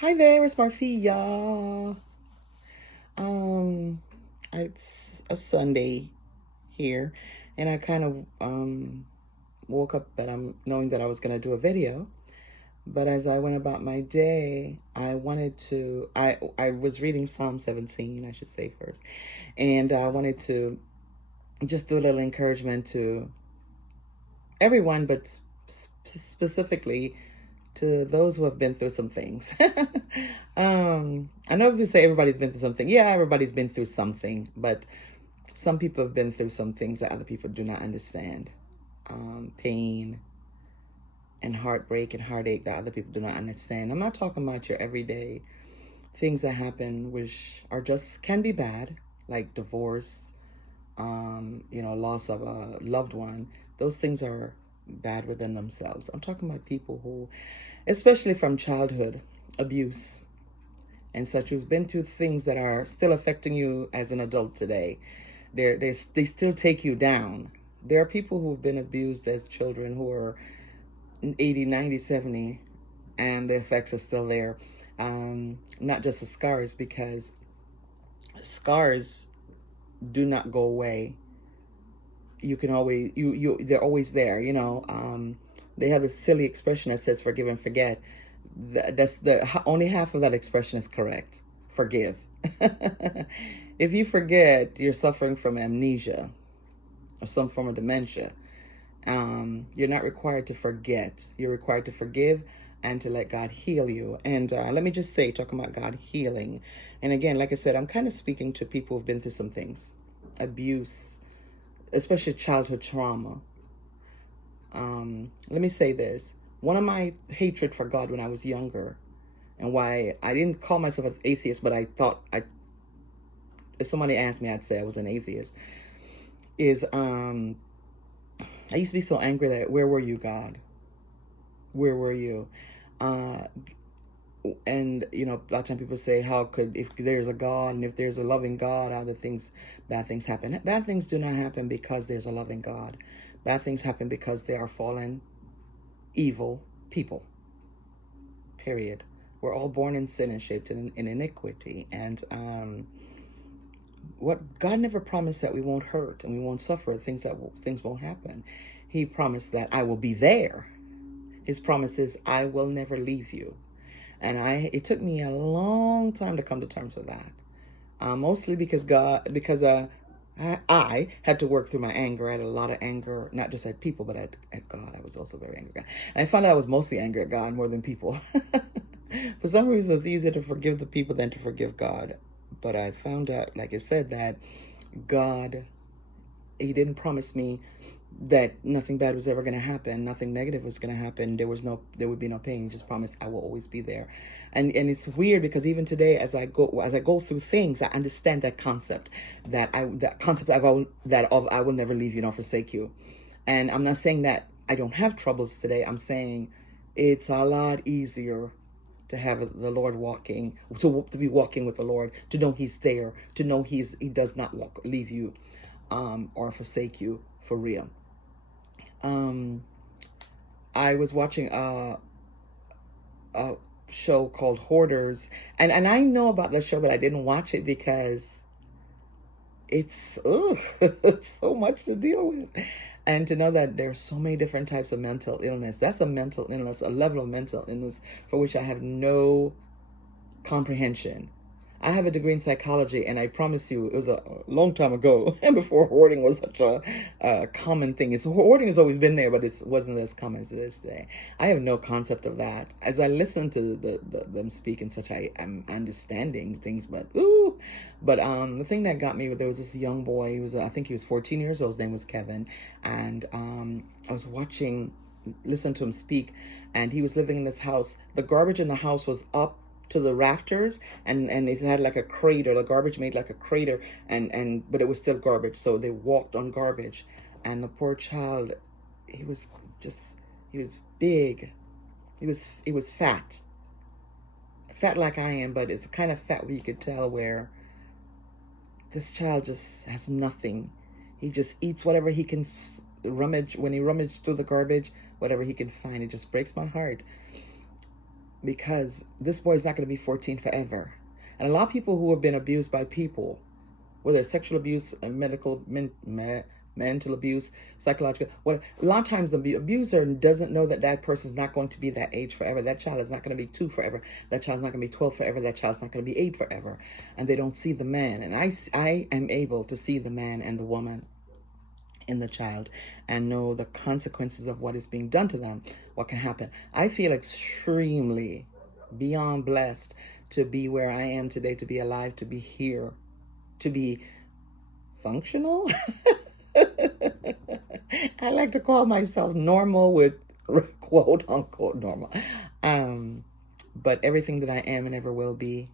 Hi there, it's Marfia. Um, it's a Sunday here, and I kind of woke up that I'm knowing that I was gonna do a video. But as I went about my day, I was reading Psalm 17, I should say first, and I wanted to just do a little encouragement to everyone, but specifically to those who have been through some things. I know if you say everybody's been through something, yeah, everybody's been through something, but some people have been through some things that other people do not understand. Pain and heartbreak and heartache that other people do not understand. I'm not talking about your everyday things that happen, which are just can be bad, like divorce, loss of a loved one. Those things are bad within themselves. I'm talking about people who, especially from childhood abuse and such, who's been through things that are still affecting you as an adult today. They still take you down. There are people who've been abused as children who are 80, 90, 70, and the effects are still there. Not just the scars, because scars do not go away. You can always they're always there. They have this silly expression that says "forgive and forget." That's the only half of that expression is correct. Forgive. If you forget, you're suffering from amnesia or some form of dementia. You're not required to forget. You're required to forgive and to let God heal you. And let me just say, talking about God healing, and again, like I said, I'm kind of speaking to people who've been through some things, abuse, especially childhood trauma. Let me say this. One of my hatred for God when I was younger, and why I didn't call myself an atheist, but I thought if somebody asked me, I'd say I was an atheist, is I used to be so angry that where were you, God? Where were you? Uh, and a lot of times people say, how could, if there's a God and if there's a loving God, other things, bad things happen. Bad things do not happen because there's a loving God. Bad things happen because they are fallen, evil people. Period. We're all born in sin and shaped in iniquity. And what God never promised that we won't hurt and we won't suffer, things won't happen. He promised that I will be there. His promise is I will never leave you. And it took me a long time to come to terms with that. Mostly because I had to work through my anger. I had a lot of anger, not just at people, but at God. I was also very angry at God. And I found out I was mostly angry at God more than people. For some reason, it's easier to forgive the people than to forgive God. But I found out, like I said, that God, He didn't promise me that nothing bad was ever going to happen, nothing negative was going to happen. There would be no pain. He just promised I will always be there. And it's weird because even today, as I go through things, I understand that concept, that I will never leave you nor forsake you. And I'm not saying that I don't have troubles today. I'm saying it's a lot easier to have the Lord to be walking with the Lord, to know He's there, to know He does not leave you, or forsake you for real. Um, I was watching a show called Hoarders, and I know about the show, but I didn't watch it because it's so much to deal with. And to know that there's so many different types of mental illness. That's a mental illness, a level of mental illness for which I have no comprehension. I have a degree in psychology, and I promise you, it was a long time ago, and before hoarding was such a common thing. Hoarding has always been there, but it wasn't as common as it is today. I have no concept of that. As I listen to them speak and such, I am understanding things, but ooh. But the thing that got me, there was this young boy. I think he was 14 years old. His name was Kevin, and I was listen to him speak, and he was living in this house. The garbage in the house was up to the rafters, and it had like a crater. The garbage made like a crater, and but it was still garbage, so they walked on garbage. And the poor child, he was big, he was fat like I am, but it's a kind of fat where you could tell where this child just has nothing. He just eats whatever he can rummage. When he rummaged through the garbage, whatever he can find. It just breaks my heart. because this boy is not going to be 14 forever. And a lot of people who have been abused by people, whether it's sexual abuse, mental abuse, psychological, well, a lot of times the abuser doesn't know that that person is not going to be that age forever. That child is not going to be 2 forever. That child's not going to be 12 forever. That child's not going to be 8 forever. And they don't see the man. And I am able to see the man and the woman in the child and know the consequences of what is being done to them, what can happen. I feel extremely beyond blessed to be where I am today, to be alive, to be here, to be functional. I like to call myself normal with quote unquote normal. But everything that I am and ever will be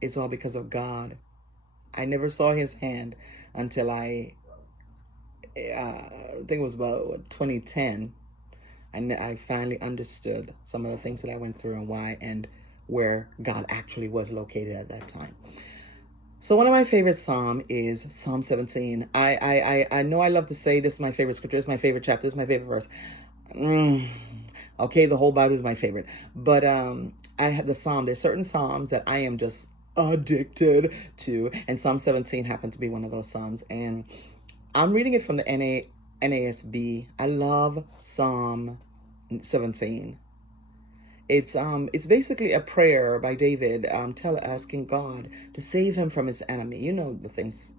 is all because of God. I never saw his hand until I think it was about 2010. And I finally understood some of the things that I went through and why and where God actually was located at that time. So one of my favorite Psalm is Psalm 17. I know I love to say this is my favorite scripture, this is my favorite chapter, this is my favorite verse. Okay, the whole Bible is my favorite. But I have the Psalm. There's certain Psalms that I am just addicted to. And Psalm 17 happened to be one of those Psalms. And I'm reading it from the NASB. I love Psalm 17. It's basically a prayer by David, asking God to save him from his enemy. You know the things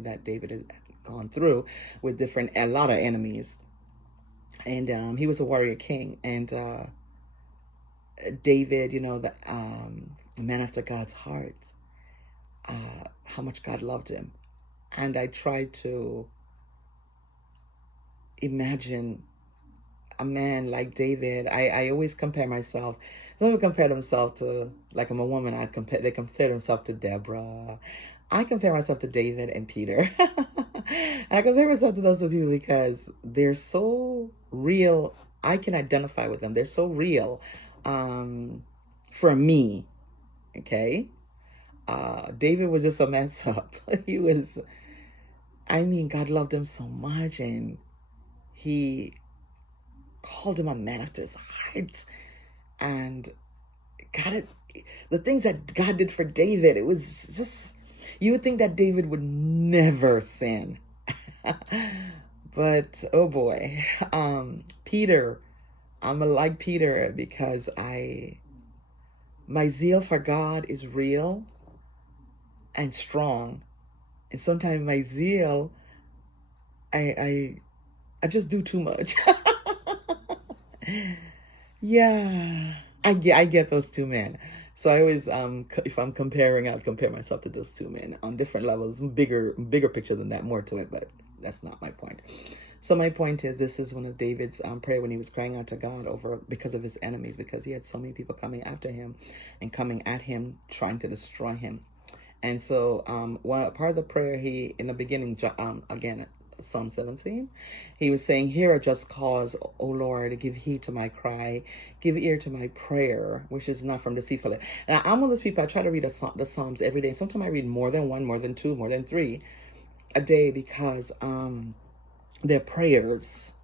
that David has gone through with a lot of enemies, and he was a warrior king. And David, the man after God's heart, how much God loved him, and I tried to imagine a man like David. I always compare myself. Some people compare themselves to, like I'm a woman, they compare themselves to Deborah. I compare myself to David and Peter. And I compare myself to those people because they're so real. I can identify with them. They're so real for me. Okay? David was just a mess up. God loved him so much, and he called him a man after his heart. And the things that God did for David, it was just, you would think that David would never sin. But oh boy, Peter, I'm like Peter because my zeal for God is real and strong. And sometimes my zeal, I just do too much. Yeah, I get those two men. So I always, if I'm comparing, I'll compare myself to those two men on different levels, bigger picture than that, more to it, but that's not my point. So my point is, this is one of David's prayer when he was crying out to God because of his enemies, because he had so many people coming after him and coming at him, trying to destroy him. And so part of the prayer, in the beginning, again, Psalm 17, he was saying, "Hear a just cause, O Lord, give heed to my cry, give ear to my prayer, which is not from deceitful." And I'm one of those people, I try to read the Psalms every day. Sometimes I read more than one, more than two, more than three a day, because they're prayers.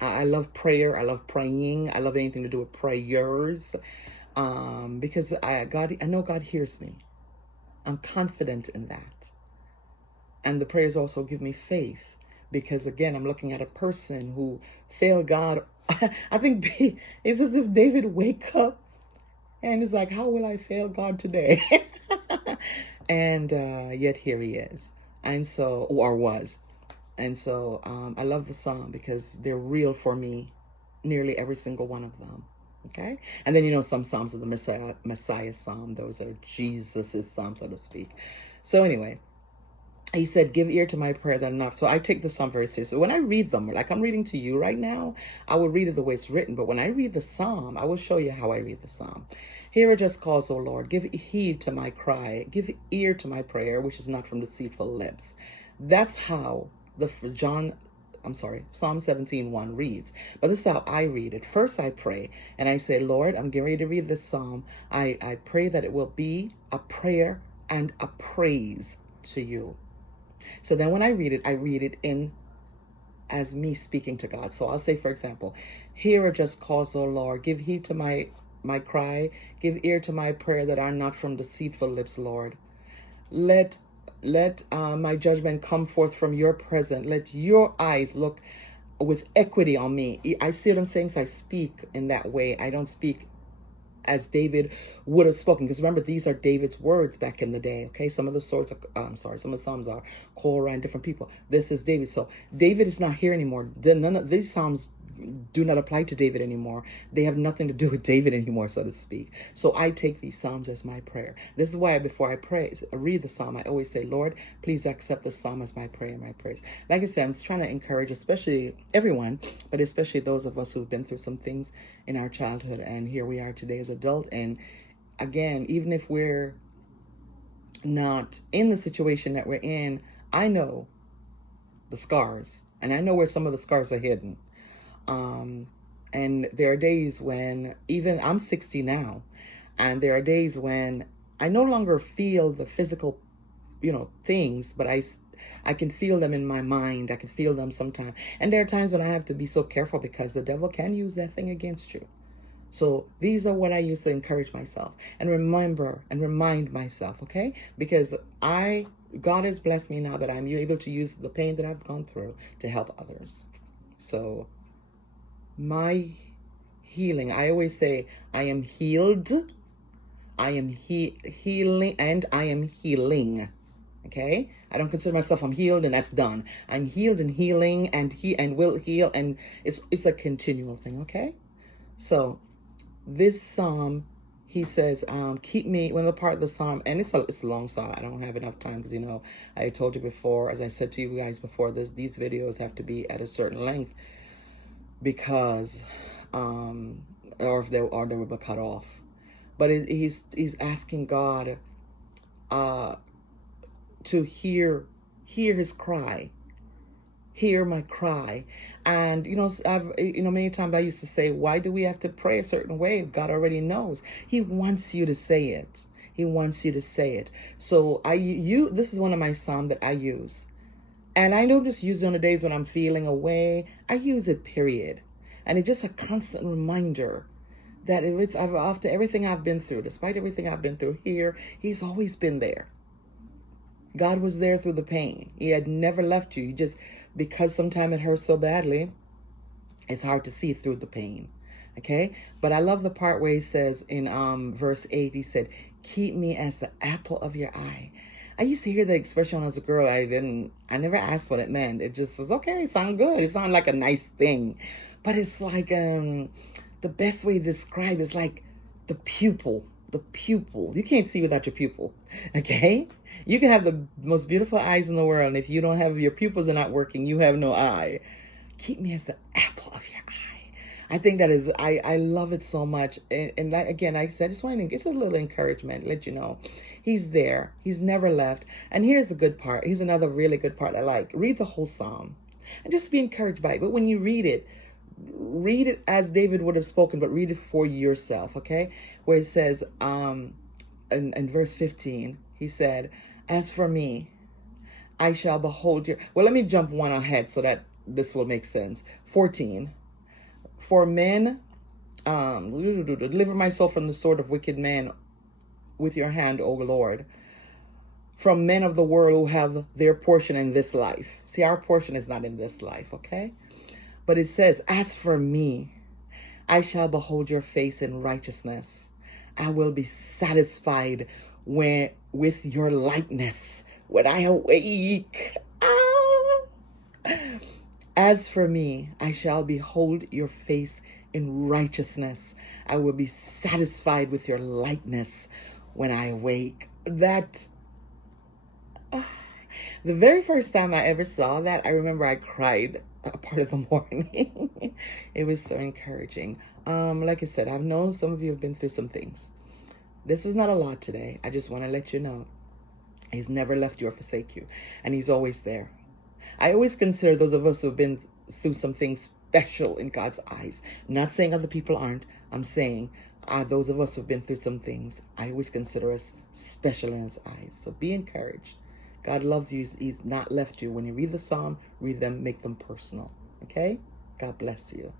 I love prayer. I love praying. I love anything to do with prayers, because I know God hears me. I'm confident in that. And the prayers also give me faith, because again, I'm looking at a person who failed God. I think it's as if David wake up and is like, how will I fail God today? And yet here he is. And so, or was. And so I love the Psalm because they're real for me, nearly every single one of them. Okay? And then, some Psalms are the Messiah Psalm. Those are Jesus's Psalm, so to speak. So anyway, he said, give ear to my prayer that enough. So I take the Psalm very seriously. When I read them, like I'm reading to you right now, I will read it the way it's written. But when I read the Psalm, I will show you how I read the Psalm. Hear a just cause, O Lord. Give heed to my cry. Give ear to my prayer, which is not from deceitful lips. That's how Psalm 17:1 reads. But this is how I read it. First, I pray, and I say, Lord, I'm getting ready to read this Psalm. I pray that it will be a prayer and a praise to you. So then when I read it in as me speaking to God. So I'll say, for example, hear a just cause, O Lord. Give heed to my cry. Give ear to my prayer, that are not from deceitful lips, Lord. Let my judgment come forth from your presence. Let your eyes look with equity on me. I see what I'm saying, so I speak in that way. I don't speak as David would have spoken, because remember, these are David's words back in the day. Okay, some of the swords are, some of the psalms are Korah and different people. This is David. So David is not here anymore. None of these psalms do not apply to David anymore. They have nothing to do with David anymore, so to speak. So I take these psalms as my prayer. This is why before I read the psalm, I always say, Lord, please accept the psalm as my prayer and my praise. Like I said, I'm just trying to encourage, especially everyone, but especially those of us who've been through some things in our childhood, and here we are today as adults. And again, even if we're not in the situation that we're in, I know the scars, and I know where some of the scars are hidden. And there are days when, even I'm 60 now, and there are days when I no longer feel the physical, things, but I can feel them in my mind. I can feel them sometimes. And there are times when I have to be so careful, because the devil can use that thing against you. So these are what I use to encourage myself and remember and remind myself, okay? Because God has blessed me now that I'm able to use the pain that I've gone through to help others. So my healing, I always say, I am healed, I am healing, and I am healing. Okay, I don't consider myself I'm healed and that's done. I'm healed and healing, and will heal, and it's a continual thing. Okay, so this psalm, he says, keep me, when the part of the psalm, and it's a long psalm. I don't have enough time, because I told you before, as I said to you guys before, these videos have to be at a certain length, because or they will be cut off. But he's asking God to hear his cry, hear my cry. And I've many times I used to say, why do we have to pray a certain way? God already knows. He wants you to say it. He wants you to say it. So this is one of my psalms that I use, and I don't just use it on the days when I'm feeling away. I use it, period. And it's just a constant reminder that after everything I've been through, despite everything I've been through here, he's always been there. God was there through the pain. He had never left you. Because sometimes it hurts so badly, it's hard to see through the pain. Okay? But I love the part where he says in verse 8, he said, keep me as the apple of your eye. I used to hear that expression when I was a girl. I never asked what it meant. It just was, okay, it sounded good. It sounded like a nice thing. But it's like, the best way to describe it is like the pupil. The pupil. You can't see without your pupil. Okay? You can have the most beautiful eyes in the world, and if you don't have, your pupils are not working, you have no eye. Keep me as the apple of your eye. I think that is, I love it so much. And again, I said, I just want to get a little encouragement, let you know. He's there. He's never left. And here's the good part. Here's another really good part I like. Read the whole psalm and just be encouraged by it. But when you read it as David would have spoken, but read it for yourself, okay? Where it says, in verse 15, he said, as for me, I shall behold your... Well, let me jump one ahead so that this will make sense. 14, for men, deliver my soul from the sword of wicked men with your hand, O Lord, from men of the world who have their portion in this life. See, our portion is not in this life, okay? But it says, as for me, I shall behold your face in righteousness. I will be satisfied with your likeness when I awake. As for me, I shall behold your face in righteousness. I will be satisfied with your likeness when I awake. That, the very first time I ever saw that, I remember I cried a part of the morning. It was so encouraging. Like I said, I've known some of you have been through some things. This is not a lot today. I just want to let you know he's never left you or forsake you, and he's always there. I always consider those of us who have been through some things special in God's eyes. I'm not saying other people aren't. I'm saying those of us who have been through some things, I always consider us special in his eyes. So be encouraged. God loves you. He's not left you. When you read the psalm, read them, make them personal. Okay? God bless you.